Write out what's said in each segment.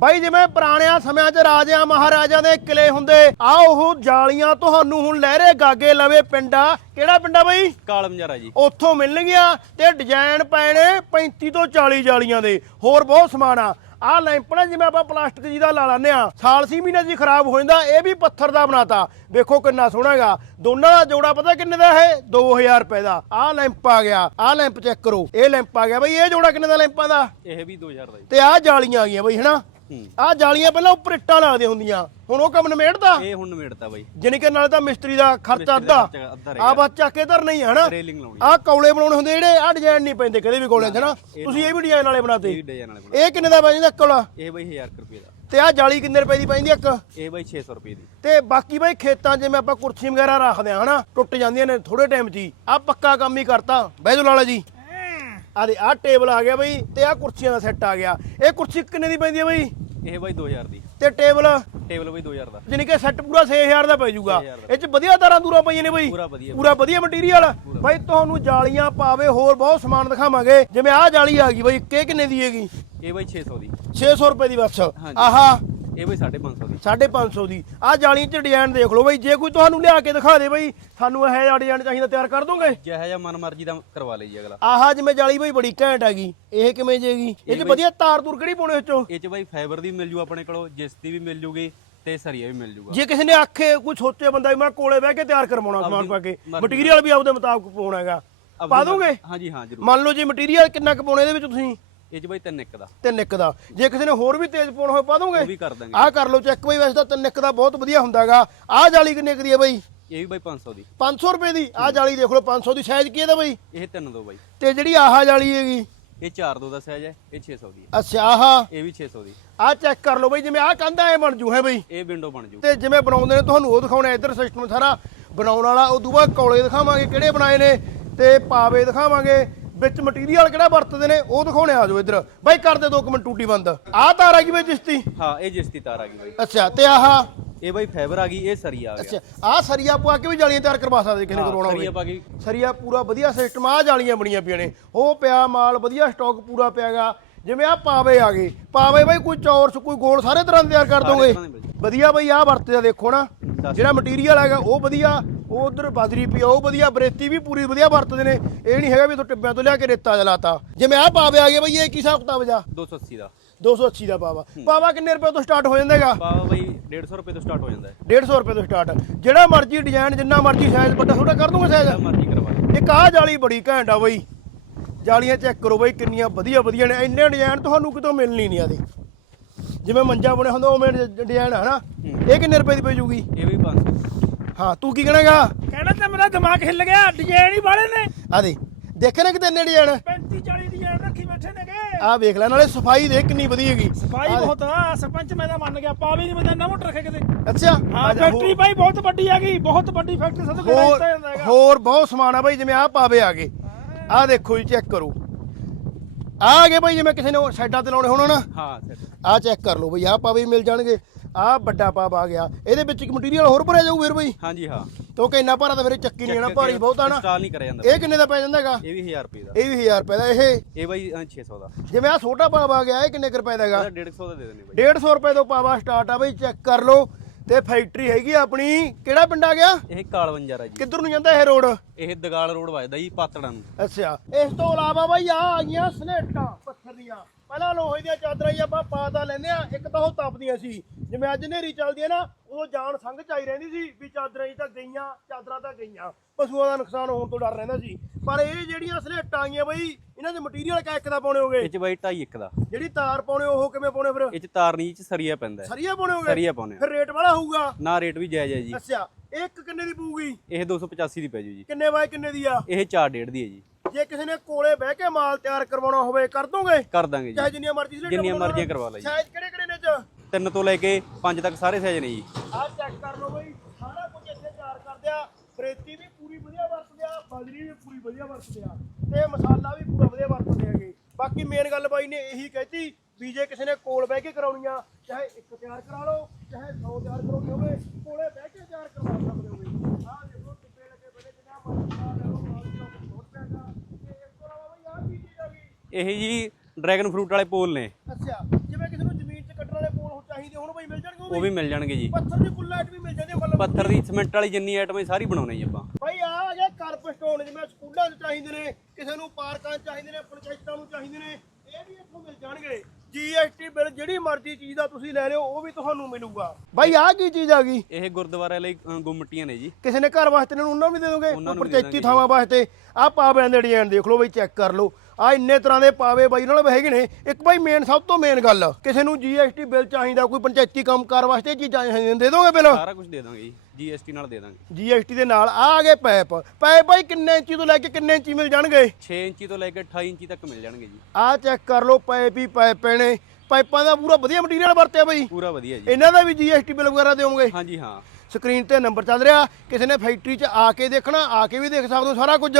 ਬਾਈ ਜਿਵੇਂ ਪੁਰਾਣਿਆਂ ਸਮਿਆਂ 'ਚ ਰਾਜਿਆਂ ਮਹਾਰਾਜਿਆਂ ਦੇ ਕਿਲੇ ਹੁੰਦੇ ਆ ਉਹ ਜਾਲੀਆਂ ਤੁਹਾਨੂੰ ਹੁਣ ਲਹਿਰੇ ਗਾਗੇ ਲਵੇ ਪਿੰਡਾ। ਕਿਹੜਾ ਪਿੰਡਾ ਬਾਈ? ਕਾਲਮ ਜਰਾ ਜੀ। ਉੱਥੋਂ ਮਿਲਣਗੀਆਂ ਤੇ ਡਿਜ਼ਾਈਨ ਨੇ 35 ਤੋਂ 40 ਜਾਲੀਆਂ ਦੇ। ਹੋਰ ਬਹੁਤ ਸਮਾਨ ਆ। ਆ ਲੈਂਪਣਾ ਜਿਵੇਂ ਆਪਾਂ ਪਲਾਸਟਿਕ ਜੀ ਦਾ ਲਾ ਲੈਂਦੇ ਆ ਸਾਲ ਸੀ ਮਹੀਨੇ ਜੀ ਖਰਾਬ ਹੋ ਜਾਂਦਾ ਇਹ ਵੀ ਪੱਥਰ ਦਾ ਬਣਾਤਾ। ਵੇਖੋ ਕਿੰਨਾ ਸੋਹਣਾ ਹੈਗਾ। ਦੋਨਾਂ ਦਾ ਜੋੜਾ ਪਤਾ ਕਿੰਨੇ ਦਾ ਇਹ? 2000 ਰੁਪਏ ਦਾ। ਆ ਲੈਂਪ ਆ ਗਿਆ। ਆ ਲੈਂਪ ਚੈੱਕ ਕਰੋ। ਇਹ ਲੈਂਪ ਆ ਗਿਆ ਬਈ ਇਹ ਜੋੜਾ ਕਿੰਨੇ ਦਾ ਲੈਂਪਾਂ ਦਾ? ਇਹ ਵੀ 2000 ਦਾ ਤੇ ਆ ਜਾਲੀਆਂ ਆ ਗਈਆਂ ਬਈ ਹਨਾ? ਹੂੰ। ਆ ਜਾਲੀਆਂ ਪਹਿਲਾਂ ਉੱਪਰ ਇੱਟਾਂ ਲੱਗਦੀਆਂ ਹੁੰਦੀਆਂ। ਹੁਣ ਉਹ ਕੰਮ ਨਿਮੇੜਦਾ। ਇਹ ਹੁਣ ਨਵੇੜਤਾ ਬਾਈ। ਜਾਣੀ ਕਿ ਨਾਲੇ ਤਾਂ ਮਿਸਤਰੀ ਦਾ ਖਰਚਾ ਅੱਧਾ। ਆ ਬਸ ਚੱਕ ਕੇ ਧਰ ਨਹੀਂ ਹਨਾ? ਰੇਲਿੰਗ ਲਾਉਣੀ। ਆ ਕੌਲੇ ਬਣਾਉਣੇ ਹੁੰਦੇ ਜਿਹੜੇ ਆ ਡਿਜ਼ਾਈਨ ਨਹੀਂ ਪੈਂਦੇ ਕਦੇ ਵੀ ਕੌਲੇ 'ਚ ਨਾ ਤੁਸੀਂ ਇਹ ਵੀ ਡਿਜ਼ਾਈਨ ਵਾਲੇ ਬਣਾਤੇ। ਇਹ ਕਿੰਨੇ ਦਾ ਪੈ ਜਾਂਦਾ ਕੌਲਾ ਇਹ ਬਾਈ 1000 ਰੁਪਏ ਦਾ। ਤੇ ਆ ਜਾਲੀ ਕਿੰਨੇ ਰੁਪਏ ਦੀ ਪੈਂਦੀ ਇੱਕ? ਇਹ ਬਾਈ 600 ਰੁਪਏ ਦੀ। ਤੇ ਬਾਕੀ ਬਾਈ ਖੇਤਾਂ ਜਿਵੇਂ ਆਪਾਂ ਕੁਰਸੀ ਵਗੈਰਾ ਰੱਖਦੇ ਆ ਹਨਾ? ਟੁੱਟ ਜਾਂਦੀਆਂ ਨੇ ਥੋੜੇ ਟਾਈਮ 'ਚ ਆ ਪੱਕਾ ਕੰਮ ਹੀ ਕਰਤਾ। ਬਹਿ ਜਾਓ ਲਾਲਾ ਜੀ। ਆ ਦੇ ਆ ਟੇਬਲ ਆ ਗਿਆ ਬਈ ਤੇ ਆ ਕੁਰਸੀਆਂ ਦਾ ਸੈੱਟ ਆ ਗਿਆ। ਇਹ ਕੁਰਸੀ ਕਿੰਨੇ ਦੀ ਪੈਂਦੀ ਆ ਬਈ? ਇਹ ਬਾਈ 2000 ਦੀ। ਤੇ ਟੇਬਲ? ਟੇਬਲ ਬਾਈ 2000 ਦਾ। ਜਾਣੀ ਕਿ ਸੈੱਟ ਪੂਰਾ 6000 ਦਾ ਪੈ ਜਾਊਗਾ 6000 ਇਹ 'ਚ ਵਧੀਆ ਤਾਰਾਂ ਦੂਰਾਂ ਪਈਆਂ ਨੇ ਬਈ। ਪੂਰਾ ਵਧੀਆ। ਪੂਰਾ ਵਧੀਆ ਮਟੀਰੀਅਲ ਬਾਈ ਤੁਹਾਨੂੰ ਜਾਲੀਆਂ ਪਾਵੇ ਹੋਰ ਬਹੁਤ ਸਮਾਨ ਦਿਖਾਵਾਂਗੇ। ਜਿਵੇਂ ਆਹ ਜਾਲੀ ਆ ਗਈ ਬਾਈ ਕਿ ਕਿੰਨੇ ਦੀ ਹੈਗੀ? ਇਹ ਬਾਈ 600 ਦੀ। 600 ਰੁਪਏ ਦੀ ਬਸ। ਆਹਾ। ਇਹ ਬਾਈ 550 ਦੀ। 550 ਦੀ। ਆਹ ਜਾਲੀ 'ਚ ਡਿਜ਼ਾਈਨ ਦੇਖ ਲਓ ਬਾਈ ਜੇ ਕੋਈ ਤੁਹਾਨੂੰ ਲਿਆ ਕੇ ਦਿਖਾ ਦੇ ਬਾਈ ਸਾਨੂੰ ਇਹ ਜਿਹਾ ਡਿਜ਼ਾਈਨ ਚਾਹੀਦਾ ਤਿਆਰ ਕਰ ਦੋਗੇ? ਜਿਹੋ ਜਿਹਾ ਮਨ ਮਰਜ਼ੀ ਦਾ ਕਰਵਾ ਲਈ ਜੀ ਅਗਲਾ। ਆਹਾ ਜਿਵੇਂ ਜਾਲੀ ਬਾਈ ਬੜੀ ਘੈਂਟ ਹੈਗੀ ਇਹ ਕਿਵੇਂ ਜੇਗੀ? ਇਹ 'ਚ ਵਧੀਆ ਤਾਰ ਤੂਰ ਕਿਹੜੀ ਪਾਉਣੇ ਵਿੱਚੋਂ? ਇਹ ਚ ਬਾਈ ਫਾਈਬਰ ਦੀ ਮਿਲ ਜੂ ਆਪਣੇ ਕੋਲੋਂ ਜਿਸ ਦੀ ਵੀ ਮਿਲ ਜੂਗੀ ਤੇ ਸਰੀਆ ਵੀ ਮਿਲ ਜੂਗਾ। ਜੇ ਕਿਸੇ ਨੇ ਆਖੇ ਕੋਈ ਸੋਚੇ ਬੰਦਾ ਵੀ ਮੈਂ ਕੋਲੇ ਬਹਿ ਕੇ ਤਿਆਰ ਕਰਵਾਉਣਾ ਸਮਾਨ ਪਾ ਕੇ। ਮਟੀਰੀਅਲ ਵੀ ਆਪਦੇ ਮੁਤਾਬਕ ਪਾਉਣਾ ਹੈਗਾ। ਪਾ ਦੋਗੇ? ਹਾਂਜੀ ਹਾਂ ਜਰੂਰ। ਮੰਨ ਲਓ ਜੀ ਮਟੀਰੀਅਲ ਕਿੰਨਾ ਕੁ ਪਾਉਣੇ ਇਹਦੇ ਵਿੱਚ ਤੁਸੀਂ? ਇਹ ਚ ਬਾਈ ਤਿੰਨ ਇੱਕ ਦਾ। ਤਿੰਨ ਇੱਕ ਦਾ। ਜੇ ਕਿਸੇ ਨੇ ਹੋਰ ਵੀ ਤੇਜ਼ ਪਾਉਣਾ ਹੋਵੇ ਪਾ ਉਹ ਦੋਗੇ ਵੀ ਕਰ ਦਾਂਗੇ। ਆਹ ਕਰ ਲਓ ਚੈੱਕ ਬਈ ਵੈਸੇ ਤਾਂ ਤਿੰਨ ਇੱਕ ਦਾ ਬਹੁਤ ਵਧੀਆ ਹੁੰਦਾਗਾ। ਆਹ ਜਾਲੀ ਕਿੰਨੇ ਕੁ ਦੀ ਹੈ ਬਈ? ਇਹ ਵੀ ਬਾਈ 500 ਦੀ। 500 ਰੁਪਏ ਦੀ। ਆਹ ਜਾਲੀ ਦੇਖ ਲਓ 500 ਦੀ ਸਾਈਜ਼ ਕੀ ਇਹਦਾ ਬਈ? ਇਹ ਤਿੰਨ ਦੋ ਬਾਈ। ਤੇ ਜਿਹੜੀ ਆਹ ਜਾਲੀ ਹੈਗੀ? ਇਹ 4 ਦੋ ਦਾ ਸਾਈਜ਼ ਹੈ ਇਹ 600 ਦੀ ਹੈ। ਅੱਛਾ ਆਹ? ਇਹ ਵੀ 600 ਦੀ। ਆਹ ਚੈੱਕ ਕਰ ਲਓ ਬਈ ਜਿਵੇਂ ਆਹ ਕੰਧਾ ਐ ਬਣ ਜੂ ਹੈ ਬਈ। ਇਹ ਵਿੰਡੋ ਬਣ ਜੂ। ਤੇ ਜਿਵੇਂ ਬਣਾਉਂਦੇ ਨੇ ਤੁਹਾਨੂੰ ਉਹ ਦਿਖਾਉਣਾ ਇੱਧਰ ਸਿਸਟਮ ਸਾਰਾ। ਬਣਾਉਣ ਵਾਲਾ ਉਦੋਂ ਬਾਅਦ ਕੌਲੇ ਦਿਖਾਵਾਂਗੇ ਕਿਹੜੇ ਬਣਾਏ ਨੇ। ਤੇ ਪਾਵੇ ਦਿਖਾਵਾਂਗੇ। ਵਿੱਚ ਮਟੀਰੀਅਲ ਕਿਹੜਾ ਵਰਤਦੇ ਨੇ ਉਹ ਦਿਖਾਉਣੇ ਆ ਜਾਓ ਇੱਧਰ। ਬਾਈ ਕਰ ਦੇ ਦੋ ਮਿੰਟ ਟੂਟੀ ਬੰਦ। ਆਹ ਤਾਰ ਆ ਗਈ ਬਈ ਜਿਸਤੀ ਹਾਂ ਇਹ ਜਿਸ ਦੀ ਤਾਰ ਆ ਗਈ ਬਾਈ। ਅੱਛਾ ਤੇ ਆਹ? ਇਹ ਬਾਈ ਫਾਈਬਰ ਆ ਗਈ ਇਹ ਸਰੀਆ ਆ ਗਿਆ। ਅੱਛਾ ਆਹ ਸਰੀਆ ਪਵਾ ਕੇ ਵੀ ਜਾਲੀਆਂ ਤਿਆਰ ਕਰਵਾ ਸਕਦੇ ਕਿਸੇ ਨੇ ਕਰਵਾਉਣਾ ਹੋਵੇ। ਸਰੀਆ ਪਾ ਕੇ ਸਰੀਆ ਪੂਰਾ ਵਧੀਆ ਸਿਸਟਮ ਆ ਜਾਲੀਆਂ ਬਣੀਆਂ ਪਈਆਂ ਨੇ। ਉਹ ਪਿਆ ਮਾਲ ਵਧੀਆ ਸਟਾਕ ਪੂਰਾ ਪਿਆਗਾ। ਜਿਵੇਂ ਆ ਪਾਵੇ ਆ ਗਏ। ਪਾਵੇ ਬਾਈ ਕੋਈ ਚੌਰਸ ਕੋਈ ਗੋਲ ਸਾਰੇ ਤਰ੍ਹਾਂ ਦੇ ਤਿਆਰ ਕਰ ਦੋਗੇ। ਵਧੀਆ ਬਈ ਆ ਵਰਤਿਆ ਦੇਖੋ ਨਾ। ਜਿਹੜਾ ਮਟੀਰੀਅਲ ਹੈਗਾ ਉਹ ਵਧੀਆ। ਉਹ ਉਧਰ ਬਾਜਰੀ ਪਈ ਆ, ਉਹ ਵਧੀਆ ਬਰੇਤੀ ਵੀ ਪੂਰੀ ਵਧੀਆ ਵਰਤਦੇ ਨੇ। ਇਹ ਨਹੀਂ ਹੈਗਾ ਵੀ ਤੂੰ ਟਿੱਬਿਆਂ ਤੋਂ ਲਿਆ ਕੇ ਰੇਤਾ ਜਲਾਤਾ ਜਿਵੇਂ ਆ ਪਾਵੇ ਆ ਗਏ ਬਈ ਇਹ ਕੀ ਹਿਸਾਬ ਕਿਤਾਬ ਜਾ? 280 ਦਾ। 280 ਦਾ ਪਾਵਾ। ਪਾਵਾ ਕਿੰਨੇ ਰੁਪਏ ਤੋਂ ਸਟਾਰਟ ਹੋ ਜਾਂਦਾ ਹੈਗਾ? ਬਾਬਾ ਬਾਈ 150 ਰੁਪਏ ਤੋਂ ਸਟਾਰਟ ਹੋ ਜਾਂਦਾ ਹੈ। 150 ਰੁਪਏ ਤੋਂ ਸਟਾਰਟ। ਜਿਹੜਾ ਮਰਜ਼ੀ ਡਿਜ਼ਾਈਨ ਜਿੰਨਾ ਮਰਜ਼ੀ ਸਾਈਜ਼ ਵੱਡਾ ਛੋਟਾ ਕਰ ਦੂੰਗਾ ਸਾਈਜ਼ ਜਿਹੜਾ ਮਰਜ਼ੀ ਕਰਵਾ ਲਓ। ਇੱਕ ਆਹ ਜਾਲੀ ਬੜੀ ਘੈਂਟ ਆ ਬਈ। ਜਾਲੀਆਂ ਚੈੱਕ ਕਰੋ ਬਈ ਕਿੰਨੀਆਂ ਵਧੀਆ ਵਧੀਆ ਨੇ। ਇੰਨੇ ਡਿਜ਼ਾਈਨ ਤੁਹਾਨੂੰ ਕਿਤੋਂ ਮਿਲਣੀ ਨਹੀਂ ਆਦੇ। ਜਿਵੇਂ ਮੰਜਾ ਬਣਿਆ ਹੁੰਦਾ ਉਵੇਂ ਡਿਜ਼ਾਈਨ ਹੈ। ਨਾ ਇਹ ਕਿੰਨੇ ਰੁਪਏ ਦੀ ਪਈ ਜੂਗੀ? ਇਹ ਵੀ 500 ਹਾਂ ਤੂੰ ਕੀ ਕਹਣਾਗਾ? ਕਹਿਣਾ ਤਾਂ ਮੇਰਾ ਦਿਮਾਗ ਹਿੱਲ ਗਿਆ ਡਿਜ਼ਾਈਨ ਹੀ ਵਾਲੇ ਨੇ। ਆ ਦੇ ਦੇਖੇ ਨਾ ਕਿਤੇ ਇੰਨੇ ਡਿਜ਼ਾਈਨ 35 40 ਡਿਜ਼ਾਈਨ ਰੱਖੀ ਬੈਠੇ ਨੇਗੇ। ਆ ਵੇਖ ਲੈ ਨਾਲੇ ਸਫ਼ਾਈ ਦੇ ਕਿੰਨੀ ਵਧੀਆ ਹੈਗੀ। ਭਾਈ ਆਹ ਦੇਖ। ਬਹੁਤ ਆ ਸਰਪੰਚ ਮੈਂ ਤਾਂ ਮੰਨ ਗਿਆ ਪਾ ਵੀ ਨਹੀਂ ਮੈਂ ਨਾ ਮੋਟਰ ਰੱਖੇ ਕਿਤੇ। ਅੱਛਾ ਹਾਂ ਆ ਜਾ, ਫੈਕਟਰੀ ਭਾਈ ਬਹੁਤ ਵੱਡੀ ਹੈਗੀ ਬਹੁਤ ਵੱਡੀ ਫੈਕਟਰੀ ਸਦ ਕੋਲ ਹੋਰ ਜਾਂਦਾ ਹੈਗਾ। ਹੋਰ ਬਹੁਤ ਸਮਾਨ ਆ ਬਈ ਜਿਵੇਂ ਆ ਪਾਵੇ ਆ ਗਏ ਆ ਦੇਖੋ ਜੀ ਚੈੱਕ ਕਰੋ। ਆ ਆ ਗਏ ਬਈ ਜਿਵੇਂ ਕਿਸੇ ਨੇ ਉਹ ਸਾਈਡਾਂ ਤੇ ਲਾਉਣੇ ਹੋਣ ਨਾ। ਹਾਂ ਆ ਚੈੱਕ ਕਰ ਲਓ ਬਈ ਆ ਪਾਵੇ ਮਿਲ ਜਾਣਗੇ। ਆ ਵੱਡਾ ਪਾਵ ਆ ਗਿਆ। ਇਹਦੇ ਵਿੱਚ ਇੱਕ ਮਟੀਰੀਅਲ ਹੋਰ ਭਰਿਆ ਜਾਊ ਫਿਰ ਬਈ। ਹਾਂਜੀ ਹਾਂ। ਕਿਉਂਕਿ ਇੰਨਾ ਭਾਰਾ ਤਾਂ ਫਿਰ ਚੱਕੀ ਨਹੀਂ ਆਣਾ ਭਾਰੀ ਬਹੁਤ ਆ ਨਾ। ਇੰਸਟਾਲ ਨਹੀਂ ਕਰਿਆ ਜਾਂਦਾ। ਇਹ ਕਿੰਨੇ ਦਾ ਪੈ ਜਾਂਦਾ ਹੈਗਾ? ਇਹ ਵੀ 1000 ਰੁਪਏ ਦਾ। ਇਹ ਵੀ 1000 ਰੁਪਏ ਦਾ ਇਹ? ਇਹ ਬਾਈ ਅ, 600 ਦਾ। ਜਿਵੇਂ ਆ ਛੋਟਾ ਪਾਵ ਆ ਗਿਆ ਇਹ ਕਿੰਨੇ ਰੁਪਏ ਦਾ ਹੈਗਾ? ਇਹਦਾ 150 ਦਾ ਦੇ ਦੇਣੇ ਬਾਈ। 150 ਰੁਪਏ ਤੋਂ ਪਾਵਾ ਸਟਾਰਟ ਆ ਬਈ ਚੈੱਕ ਕਰ ਲਓ। ਤੇ ਫੈਕਟਰੀ ਹੈਗੀ ਆਪਣੀ ਕਿਹੜਾ ਪਿੰਡ ਆ ਗਿਆ? ਇਹ ਕਾਲਵੰਜਰ ਜੀ ਕਿੱਧਰ ਨੂੰ ਜਾਂਦਾ ਇਹ ਰੋਡ? ਇਹ ਦਗਾਲ ਰੋਡ ਵੱਜਦਾ ਜੀ ਪਾਤੜਾਂ ਨੂੰ। ਅੱਛਾ ਇਸ ਤੋਂ ਇਲਾਵਾ ਬਈ ਆ ਆ ਗਈਆਂ ਸਲੇਟਾਂ ਪੱਥਰ ਦੀਆਂ। ਪਹਿਲਾਂ ਲੋਹੇ ਦੀਆਂ ਚਾਦਰਾਂ ਹੀ ਆਪਾਂ ਪਾ ਤਾਂ ਲੈਂਦੇ ਆ ਇੱਕ ਤਾਂ ਉਹ ਤਪਦੀਆਂ ਸੀ। ਜਿਵੇਂ ਅੱਜ ਨੇਰੀ ਚੱਲਦੀ ਹੈ ਨਾ ਉਦੋਂ ਜਾਨ ਸੰਗ ਚਾਈ ਰਹਿੰਦੀ ਸੀ ਵੀ ਚਾਦਰਾਂ ਹੀ ਤਾਂ ਗਈਆਂ ਚਾਦਰਾਂ ਤਾਂ ਗਈਆਂ। ਪਸ਼ੂਆਂ ਦਾ ਨੁਕਸਾਨ ਹੋਣ ਤੋਂ ਡਰ ਰਹਿੰਦਾ ਸੀ। ਪਰ ਇਹ ਜਿਹੜੀਆਂ ਸਲੇਟਾਂ ਆਈਆਂ ਬਈ ਇਹਨਾਂ ਦੇ ਮਟੀਰੀਅਲ ਕਾ ਇੱਕ ਦਾ ਪਾਉਣੇ ਹੋਗੇ? ਇਹ ਚ ਬਾਈ 2.5 ਇੱਕ ਦਾ। ਜਿਹੜੀ ਤਾਰ ਪਾਉਣੇ ਉਹ ਕਿਵੇਂ ਪਾਉਣੇ ਫਿਰ? ਇਹ ਚ ਤਾਰ ਨਹੀਂ ਇਹ ਚ ਸਰੀਆ ਪੈਂਦਾ ਸਰੀਆ ਪਾਉਣੇ ਹੋਗੇ? ਸਰੀਆ ਪਾਉਣੇ। ਫਿਰ ਰੇਟ ਵਾਲਾ ਹੋਊਗਾ? ਨਾ ਰੇਟ ਵੀ ਜਾਇਜ਼ ਹੈ ਜੀ। ਅੱਛਾ ਇਹ ਇੱਕ ਕਿੰਨੇ ਦੀ ਪਊਗੀ? ਇਹ 285 ਦੀ ਪੈ ਜੂ ਜੀ। ਕਿੰਨੇ ਬਾਏ ਕਿੰਨੇ ਦੀ ਆ? ਇਹ 4.5 ਦੀ ਹੈ ਜੀ। ਜੇ ਕਿਸੇ ਨੇ ਕੋਲੇ ਬਹਿ ਕੇ ਮਾਲ ਤਿਆਰ ਕਰਵਾਉਣਾ ਹੋਵੇ ਕਰ ਦੋਗੇ? ਕਰ ਦਾਂਗੇ ਚਾਹੇ ਜੀ ਜਿੰਨੀਆਂ ਮਰਜ਼ੀ ਸਲੇਟਾਂ ਜਿੰਨੀਆਂ ਮਰਜ਼ੀਆਂ ਕਰਵਾ ਲਓ ਜੀ। ਸਾਈਜ਼ ਕਿਹੜੇ ਕਿਹੜੇ ਨੇ ਚ? ਤਿੰਨ ਤੋਂ ਲੈ ਕੇ ਪੰਜ ਤੱਕ ਸਾਰੇ ਸਾਈਜ਼ ਨੇ ਜੀ। ਆਹ ਚੈੱਕ ਕਰ ਲਓ ਬਈ। ਸਾਰਾ ਕੁਝ ਇੱਥੇ ਤਿਆਰ ਕਰਦੇ ਆ। ਬਰੇਤੀ ਵੀ ਪੂਰੀ ਵਧੀਆ ਵਰਤਦੇ ਆ ਬਾਜਰੀ ਵੀ ਪੂਰੀ ਵਧੀਆ ਵਰਤਦੇ ਆ। ਤੇ ਮਸਾਲਾ ਵੀ ਪੂਰਾ ਵਧੀਆ ਵਰਤਦੇ ਹੈਗੇ। ਬਾਕੀ ਮੇਨ ਗੱਲ ਬਾਈ ਨੇ ਇਹੀ ਕਹਿਤੀ ਵੀ ਜੇ ਕਿਸੇ ਨੇ ਕੋਲ ਬਹਿ ਕੇ ਕਰਾਉਣੀ ਆ ਚਾਹੇ ਇੱਕ ਤਿਆਰ ਕਰਾ ਲਓ ਚਾਹੇ 100 ਤਿਆਰ ਕਰਾਉਣੀ ਹੋਵੇ ਕੋਲੇ ਬਹਿ ਕੇ ਤਿਆਰ ਕਰਵਾ ਸਕਦੇ ਹੋਵੇ ਆਹ ਦੇਖੋ ਟਿੱਪੇ ਲੱਗੇ ਬਣੇ ਜਿੰਨਾ ਮਰਜ਼ੀ ਆ ਲੈ ਲਓ ਮਾਲ ਚੌਕ ਬਹੁਤ ਪੈਗਾ ਤੇ ਇਸ ਤੋਂ ਇਲਾਵਾ ਬਈ ਆਹ ਕੀ ਚੀਜ਼ ਆ ਗਈ ਇਹ ਜੀ ਡਰੈਗਨ ਫਰੂਟ ਵਾਲੇ ਪੋਲ ਨੇ। ਅੱਛਾ ਜਿਵੇਂ ਕਿਸੇ ਨੂੰ ਜ਼ਮੀਨ 'ਚ ਕੱਟਣ ਵਾਲੇ ਹੁਣ ਬਈ ਮਿਲ ਜਾਣਗੇ ਉਹ ਵੀ ਮਿਲ ਜਾਣਗੇ ਜੀ। ਪੱਥਰ ਦੀ ਬੁੱਲਟ ਵੀ ਮਿਲ ਜਾਂਦੀ ਹੈ ਮਤਲਬ ਪੱਥਰ ਦੀ ਸਿਮੈਂਟ ਵਾਲੀ ਜਿੰਨੀ ਆਈਟਮ ਹੈ ਸਾਰੀ ਬਣਾਉਣੇ ਜੀ ਆਪਾਂ। ਭਾਈ ਆ ਆ ਗਿਆ ਕਰਪ ਸਟੋਨ ਜਿਵੇਂ ਸਕੂਲਾਂ 'ਚ ਚਾਹੀਦੇ ਨੇ ਕਿਸੇ ਨੂੰ ਪਾਰਕਾਂ 'ਚ ਚਾਹੀਦੇ ਨੇ ਪੰਚਾਇਤਾਂ ਨੂੰ ਚਾਹੀਦੇ ਨੇ ਇਹ ਵੀ ਇੱਥੋਂ ਮਿਲ ਜਾਣਗੇ। ਜੀਐਸਟੀ ਬਿੱਲ ਜਿਹੜੀ ਮਰਜ਼ੀ ਚੀਜ਼ ਦਾ ਤੁਸੀਂ ਲੈ ਲਿਓ ਉਹ ਵੀ ਤੁਹਾਨੂੰ ਮਿਲੂਗਾ। ਭਾਈ ਆ ਕੀ ਚੀਜ਼ ਆ ਗਈ? ਇਹ ਗੁਰਦੁਆਰੇ ਲਈ ਅ, ਗੁੰਮਟੀਆਂ ਨੇ ਜੀ। ਕਿਸੇ ਨੇ ਘਰ ਵਾਸਤੇ ਇਹਨਾਂ ਨੂੰ ਉਹਨਾਂ ਨੂੰ ਵੀ ਦੇ ਦੋਗੇ? ਉਹਨਾਂ ਨੂੰ ਵੀ ਦੇ ਪੰਚਾਇਤੀ ਦਾਂਗੇ ਥਾਵਾਂ ਵਾਸਤੇ। ਆ ਪਾਵਿਆਂ ਦੇ ਡਿਜ਼ਾਈਨ ਦੇਖ ਲਓ ਬਈ ਚੈੱਕ ਕਰ ਲਓ। ਆ ਇੰਨੇ ਤਰ੍ਹਾਂ ਦੇ ਪਾਵੇ ਬਾਈ ਨਾਲ ਹੈਗੇ ਨੇ। ਇੱਕ ਬਾਈ ਮੇਨ ਸਭ ਤੋਂ ਮੇਨ ਗੱਲ ਕਿਸੇ ਨੂੰ ਜੀਐਸਟੀ ਬਿੱਲ ਚਾਹੀਦਾ ਕੋਈ ਪੰਚਾਇਤੀ ਕੰਮਕਾਰ ਵਾਸਤੇ ਇਹ ਚੀਜ਼ਾਂ ਚਾਹੀਦੀਆਂ ਦੇ ਦੋਗੇ ਬਿੱਲ? ਸਾਰਾ ਕੁਝ ਦੇ ਦਾਂਗੇ ਜੀ। ਜੀਐਸਟੀ ਨਾਲ ਦੇ ਦਾਂਗੇ। ਜੀਐਸਟੀ ਦੇ ਨਾਲ। ਆ ਆ ਗਏ ਪੈਪ। ਪੈਪ ਬਾਈ ਕਿੰਨੇ ਇੰਚੀ ਤੋਂ ਲੈ ਕੇ ਕਿੰਨੇ ਇੰਚੀ ਮਿਲ ਜਾਣਗੇ? 6 ਇੰਚੀ ਤੋਂ ਲੈ ਕੇ 28 ਇੰਚੀ ਤੱਕ ਮਿਲ ਜਾਣਗੇ ਜੀ। ਆ ਚੈੱਕ ਕਰ ਲਓ ਪਾਈਪ ਹੀ ਪਾਈਪ ਪੈਣੇ ਪਾਈਪਾਂ ਦਾ ਪੂਰਾ ਵਧੀਆ ਮਟੀਰੀਅਲ ਵਰਤਿਆ ਬਾਈ। ਪੂਰਾ ਵਧੀਆ ਜੀ। ਇਹਨਾਂ ਦਾ ਵੀ ਜੀਐਸਟੀ ਬਿੱਲ ਵਗੈਰਾ ਦਿਓਗੇ? ਹਾਂਜੀ ਹਾਂ। ਸਕਰੀਨ ਤੇ ਨੰਬਰ ਚੱਲ ਰਿਹਾ। ਕਿਸੇ ਨੇ ਫੈਕਟਰੀ 'ਚ ਆ ਕੇ ਦੇਖਣਾ ਆ ਕੇ ਵੀ ਦੇਖ ਸਕਦੇ ਹੋ ਸਾਰਾ ਕੁਝ।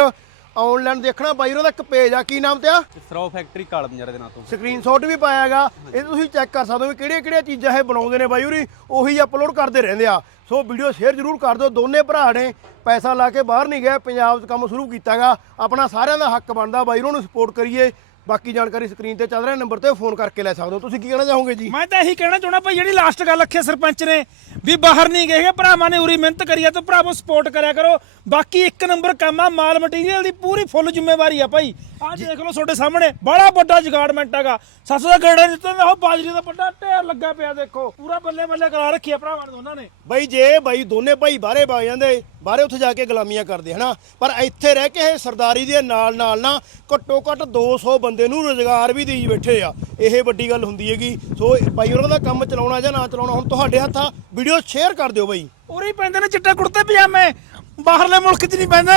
ਆਨਲਾਈਨ ਦੇਖਣਾ ਬਾਈ ਉਹਦਾ ਇੱਕ ਪੇਜ ਆ ਕੀ ਨਾਮ ਤੇ ਆ? ਸਰੋ ਫੈਕਟਰੀ ਕਾਲ ਬੰਜਰ ਦੇ ਨਾਂ ਤੋਂ। ਸਕਰੀਨਸ਼ਾਟ ਵੀ ਪਾਇਆਗਾ। ਇਹ ਤੁਸੀਂ ਚੈੱਕ ਕਰ ਸਕਦੇ ਹੋ ਕਿਹੜੀਆਂ ਕਿਹੜੀਆਂ ਚੀਜ਼ਾਂ ਇਹ ਬਣਾਉਂਦੇ ਨੇ ਬਾਈ ਉਰੀ। ਉਹੀ ਅਪਲੋਡ ਕਰਦੇ ਰਹਿੰਦੇ ਆ। ਸੋ ਵੀਡੀਓ ਸ਼ੇਅਰ ਜ਼ਰੂਰ ਕਰ ਦਿਓ। ਦੋਨੇ ਭਰਾ ਨੇ ਪੈਸਾ ਲਾ ਕੇ ਬਾਹਰ ਨਹੀਂ ਗਏ। ਪੰਜਾਬ 'ਚ ਕੰਮ ਸ਼ੁਰੂ ਕੀਤਾਗਾ। ਆਪਣਾ ਸਾਰਿਆਂ ਦਾ ਹੱਕ ਬਣਦਾ। ਬਾਈ ਉਹਨਾਂ ਨੂੰ ਸਪੋਰਟ ਕਰੀਏ। ਬਾਕੀ ਜਾਣਕਾਰੀ ਸਕਰੀਨ ਤੇ ਚੱਲ ਰਿਹਾ। ਨੰਬਰ ਤੇ ਫੋਨ ਕਰਕੇ ਲੈ ਸਕਦੇ ਹੋ। ਤੁਸੀਂ ਕੀ ਕਹਿਣਾ ਚਾਹੋਗੇ ਜੀ? ਮੈਂ ਤਾਂ ਇਹੀ ਕਹਿਣਾ ਚਾਹੁੰਦਾ ਭਾਈ ਜਿਹੜੀ ਲਾਸਟ ਗੱਲ ਆਖੀ ਸਰਪੰਚ ਨੇ ਵੀ ਬਾਹਰ ਨਹੀਂ ਗਏ ਹੈਗੇ, ਭਰਾਵਾਂ ਨੇ ਉਰੀ ਮਿਹਨਤ ਕਰੀ ਆ ਤੇ ਭਰਾਵੋ ਸਪੋਰਟ ਕਰਿਆ ਕਰੋ। ਬਾਕੀ ਇੱਕ ਨੰਬਰ ਕੰਮ ਆ ਮਾਲ ਮਟੀਰੀਅਲ ਦੀ ਪੂਰੀ ਫੁੱਲ ਜ਼ਿੰਮੇਵਾਰੀ ਆ ਭਾਈ। ਆਹ ਦੇਖ ਲਓ ਤੁਹਾਡੇ ਸਾਹਮਣੇ ਬੜਾ ਵੱਡਾ ਜਗਾੜਮੈਂਟ ਹੈਗਾ। ਸੱਸ ਦਾ ਗੇੜਾ ਦਿੱਤਾ ਨਾ ਉਹ ਬਾਜਰੀ ਦਾ ਵੱਡਾ ਢੇਰ ਲੱਗਾ ਪਿਆ ਦੇਖੋ। ਪੂਰਾ ਬੱਲੇ ਬੱਲੇ ਕਰਾ ਰੱਖੀ ਆ ਭਰਾਵਾਂ ਨੇ ਦੋਨਾਂ ਨੇ। ਬਈ ਜੇ ਬਾਈ ਦੋਨੇ ਭਾਈ ਬਾਹਰੇ ਵਗ ਜਾਂਦੇ ਬਾਹਰੇ ਉੱਥੇ ਜਾ ਕੇ ਗੁਲਾਮੀਆਂ ਕਰਦੇ ਹਨਾ? ਪਰ ਇੱਥੇ ਰਹਿ ਕੇ ਇਹ ਸਰਦਾਰੀ ਦੇ ਨਾਲ ਨਾਲ ਨਾ ਘੱਟੋ ਘੱਟ 200 ਬੰਦੇ ਨੂੰ ਰੋਜ਼ਗਾਰ ਵੀ ਦੇਈ ਬੈਠੇ ਆ। ਇਹ ਵੱਡੀ ਗੱਲ ਹੁੰਦੀ ਹੈਗੀ। ਸੋ ਬਾਈ ਉਹਨਾਂ ਦਾ ਕੰਮ ਚਲਾਉਣਾ ਜਾਂ ਨਾ ਚਲਾਉਣਾ ਹੁਣ ਤੁਹਾਡੇ ਹੱਥ ਆ ਵੀਡੀਓ ਸ਼ੇਅਰ ਕਰ ਦਿਓ ਬਾਈ। ਉਰੀ ਪੈਂਦੇ ਨੇ ਚਿੱਟੇ ਕੁੜਤੇ ਪਜਾਮੇ। ਬਾਹਰਲੇ ਮੁਲਕ 'ਚ ਨਹੀਂ ਪੈਂਦੇ।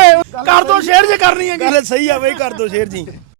ਕਰ ਦੋ ਸ਼ੇਅਰ ਜੇ ਕਰਨੀ ਹੈਗੀ। ਗੱਲ ਸਹੀ ਆ ਬਈ ਕਰ ਦਿਓ ਸ਼ੇਅਰ ਜੀ।